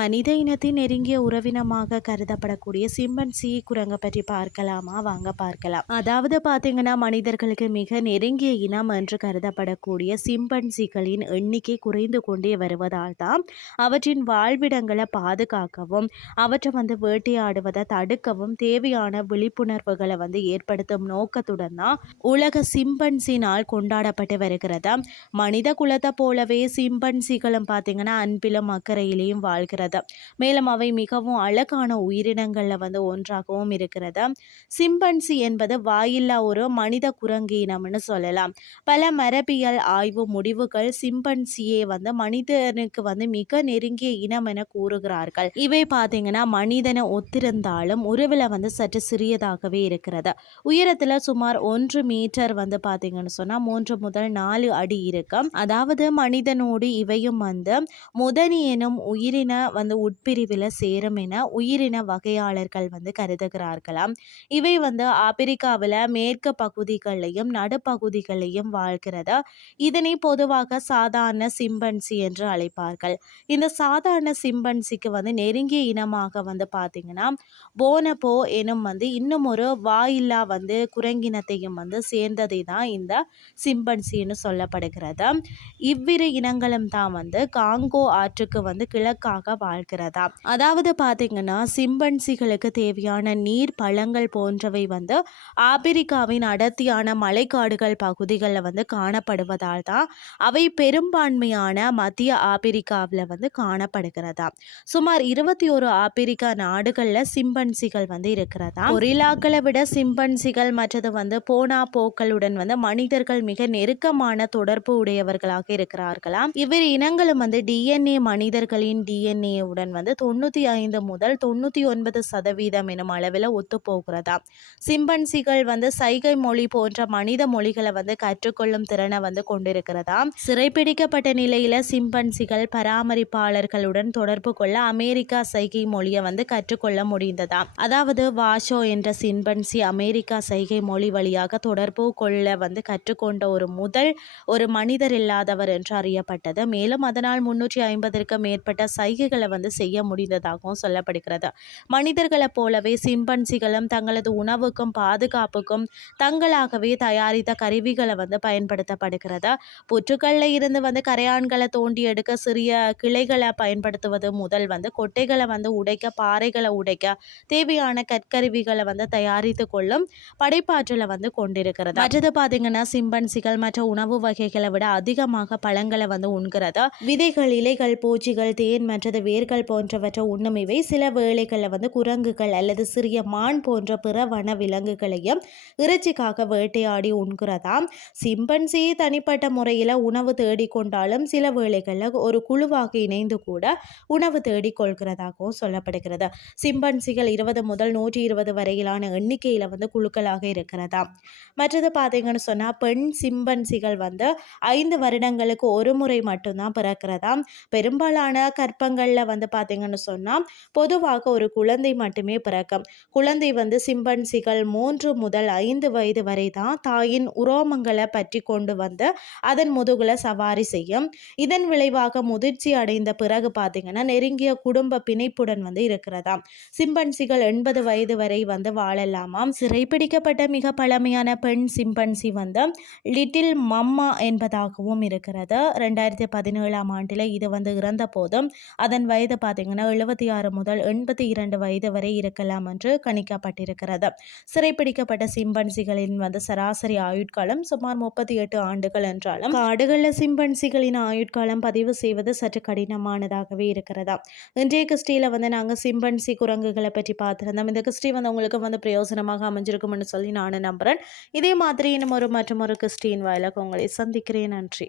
மனித இனத்தின் நெருங்கிய உறவினமாக கருதப்படக்கூடிய சிம்பன்சி குரங்கை பற்றி பார்க்கலாமா? வாங்க பார்க்கலாம். அதாவது பார்த்தீங்கன்னா மனிதர்களுக்கு மிக நெருங்கிய இனம் என்று கருதப்படக்கூடிய சிம்பன்சிகளின் எண்ணிக்கை குறைந்து கொண்டே வருவதால் தான் அவற்றின் வாழ்விடங்களை பாதுகாக்கவும் அவற்றை வந்து வேட்டையாடுவதை தடுக்கவும் தேவையான விழிப்புணர்வுகளை வந்து ஏற்படுத்தும் நோக்கத்துடன் தான் உலக சிம்பன்சி நாள் கொண்டாடப்பட்டு வருகிறது மனித குலத்தை போலவே சிம்பன்சிகளும் பார்த்தீங்கன்னா அன்பிலும் அக்கறையிலையும் வாழ்கிறது மேலும் அவை மிகவும் அழகான உயிரினங்களில் வந்து ஒன்றாகவும் இருக்கிறது. சிம்பன்சி என்பது வாயில்லா ஒரு மனித குரங்கு இனம்னு சொல்லலாம். பல மரபியல் ஆய்வு முடிவுகள் சிம்பன்சியே வந்து மனிதனுக்கு வந்து மிக நெருங்கிய இனம் என கூறுகிறார்கள். இவை பார்த்தீங்கன்னா மனிதனை ஒத்திருந்தாலும் உருவில் வந்து சற்று சிறியதாகவே இருக்கிறது. உயரத்தில் சுமார் ஒன்று மீட்டர் வந்து பார்த்தீங்கன்னு சொன்னால் மூன்று முதல் நாலு அடி இருக்கும். அதாவது மனிதனோடு இவையும் வந்து முதனி எனும் உயிரின வந்து உட்பிரிவில் சேரும் என உயிரின வகையாளர்கள் வந்து கருதுகிறார்களாம். இவை வந்து ஆப்பிரிக்காவில் மேற்கு பகுதிகளையும் நடுப்பகுதிகளையும் வாழ்கிறது? இதனை பொதுவாக சாதாரண சிம்பன்சி என்று அழைப்பார்கள். இந்த சாதாரண சிம்பன்சிக்கு வந்து நெருங்கிய இனமாக வந்து பார்த்தீங்கன்னா போனபோ எனும் வந்து இன்னும் ஒரு வாயில்லா வந்து குரங்கினத்தையும் வந்து சேர்ந்ததை தான் இந்த சிம்பன்சின்னு சொல்லப்படுகிறது. இவ்விரு இனங்களும் தான் வந்து காங்கோ ஆற்றுக்கு வந்து கிழக்காக வாழ்கிறதா? அதாவது பார்த்தீங்கன்னா சிம்பன்சிகளுக்கு தேவையான நீர் பழங்கள் போன்றவை வந்து ஆப்பிரிக்காவின் அடர்த்தியான மலைக்காடுகள் பகுதிகளில் வந்து காணப்படுவதால் தான் அவை பெரும்பான்மையான மத்திய ஆப்பிரிக்காவில் வந்து காணப்படுகிறதா? சுமார் இருபத்தி ஒரு ஆப்பிரிக்கா நாடுகளில் சிம்பன்சிகள் வந்து இருக்கிறதா? ஒரிலாக்களை விட சிம்பன்சிகள் மற்றது வந்து போனா போக்களுடன் வந்து மனிதர்கள் மிக நெருக்கமான தொடர்பு உடையவர்களாக இருக்கிறார்களாம் இவ்விரு இனங்களும் வந்து டிஎன்ஏ மனிதர்களின் டிஎன்ஏ டிஎன்ஏவுடன் வந்து தொண்ணூற்றி ஐந்து முதல் தொண்ணூற்றி ஒன்பது சதவீதம் எனும் அளவில் ஒத்துப்போகிறதா? சிம்பன்சிகள் வந்து சைகை மொழி போன்ற மனித மொழிகளை வந்து கற்றுக்கொள்ளும் திறனை வந்து கொண்டிருக்கிறதா? சிறைப்பிடிக்கப்பட்ட நிலையில் சிம்பன்சிகள் பராமரிப்பாளர்களுடன் தொடர்பு கொள்ள அமெரிக்கா சைகை மொழியை வந்து கற்றுக்கொள்ள முடிந்ததா? அதாவது வாஷோ என்ற சிம்பன்சி அமெரிக்கா சைகை மொழி வழியாக தொடர்பு கொள்ள வந்து கற்றுக்கொண்ட ஒரு முதல் ஒரு மனிதர் இல்லாதவர் என்று அறியப்பட்டது. மேலும் அதனால் முன்னூற்றி ஐம்பதற்கும் மேற்பட்ட சைகைகள் வந்து செய்ய முடிந்ததாகவும் சொல்லப்படுகிறது. மனிதர்களைப் போலவே சிம்பன்சிகளும் தங்களது உணவுக்கும் பாதுகாப்புக்கும் தங்களாகவே தயாரித்த கருவிகளை வந்து பயன்படுத்தப்படுகிறது. புற்றுக்களில் இருந்து வந்து கரையான்களை தோண்டி எடுக்க சிறிய கிளைகளை பயன்படுத்துவது முதல் வந்து கொட்டைகளை வந்து உடைக்க பாறைகளை உடைக்க தேவையான கற்கருவிகளை வந்து தயாரித்து கொள்ளும் படைப்பாற்றலை வந்து கொண்டிருக்கிறது. மற்றது பார்த்தீங்கன்னா சிம்பன்சிகள் மற்ற உணவு வகைகளை விட அதிகமாக பழங்களை வந்து உண்கிறது. விதைகள் இலைகள் பூச்சிகள் தேன் மற்றது வேர்கள் போன்றவற்றை உண்ணும் இவை. சில வேளைகளில் வந்து குரங்குகள் அல்லது சிறிய மான் போன்ற பிற வன விலங்குகளையும் இறைச்சிக்காக வேட்டையாடி உண்கிறதாம் சிம்பன்சி தனிப்பட்ட முறையில் உணவு தேடிக்கொண்டாலும் சில வேளைகளில் ஒரு குழுவாக இணைந்து கூட உணவு தேடிக் கொள்கிறதாகவும் சொல்லப்படுகிறது. சிம்பன்சிகள் இருபது முதல் நூற்றி இருபது வரையிலான எண்ணிக்கையில் வந்து குழுக்களாக இருக்கிறதா? மற்றது பார்த்தீங்கன்னு சொன்னால் பெண் சிம்பன்சிகள் வந்து ஐந்து வருடங்களுக்கு ஒரு முறை மட்டும்தான் பிறக்கிறதா? பெரும்பாலான கற்பங்களில் வந்து பார்த்தீங்கன்னு சொன்னால் பொதுவாக ஒரு குழந்தை மட்டுமே பிறக்கும். குழந்தை வந்து சிம்பன்சிகள் மூன்று முதல் ஐந்து வயது வரை தான் தாயின் உரோமங்களை பற்றி கொண்டு வந்து அதன் முதுகுல சவாரி செய்யும். இதன் விளைவாக முதிர்ச்சி அடைந்த பிறகு பார்த்தீங்கன்னா நெருங்கிய குடும்ப பிணைப்புடன் வந்து இருக்கிறதாம். சிம்பன்சிகள் எண்பது வயது வரை வந்து வாழலாமாம். சிறைப்பிடிக்கப்பட்ட மிக பழமையான பெண் சிம்பன்சி வந்து லிட்டில் மம்மா என்பதாகவும் இருக்கிறது. ரெண்டாயிரத்தி பதினேழாம் ஆண்டில் இது வந்து இறந்த போதும் அதன் வயது பார்த்தீங்கன்னா எழுபத்தி ஆறு முதல் எண்பத்தி இரண்டு வயது வரை இருக்கலாம் என்று கணிக்கப்பட்டிருக்கிறது. சிறைப்பிடிக்கப்பட்ட சிம்பன்சிகளின் வந்து சராசரி ஆயுட்காலம் சுமார் முப்பத்தி எட்டு ஆண்டுகள் என்றாலும் காடுகளில் சிம்பன்சிகளின் ஆயுட்காலம் பதிவு செய்வது சற்று கடினமானதாகவே இருக்கிறதா? இன்றைய கிறிஸ்டியில் வந்து நாங்கள் சிம்பன்சி குரங்குகளை பற்றி பார்த்துருந்தோம். இந்த கிறிஸ்டி வந்து உங்களுக்கு வந்து பிரயோஜனமாக அமைஞ்சிருக்கும்னு சொல்லி நான் நம்புகிறேன் இதே மாதிரி இன்னும் ஒரு மற்றும் ஒரு கிறிஸ்டின் வாயிலாக உங்களை சந்திக்கிறேன். நன்றி.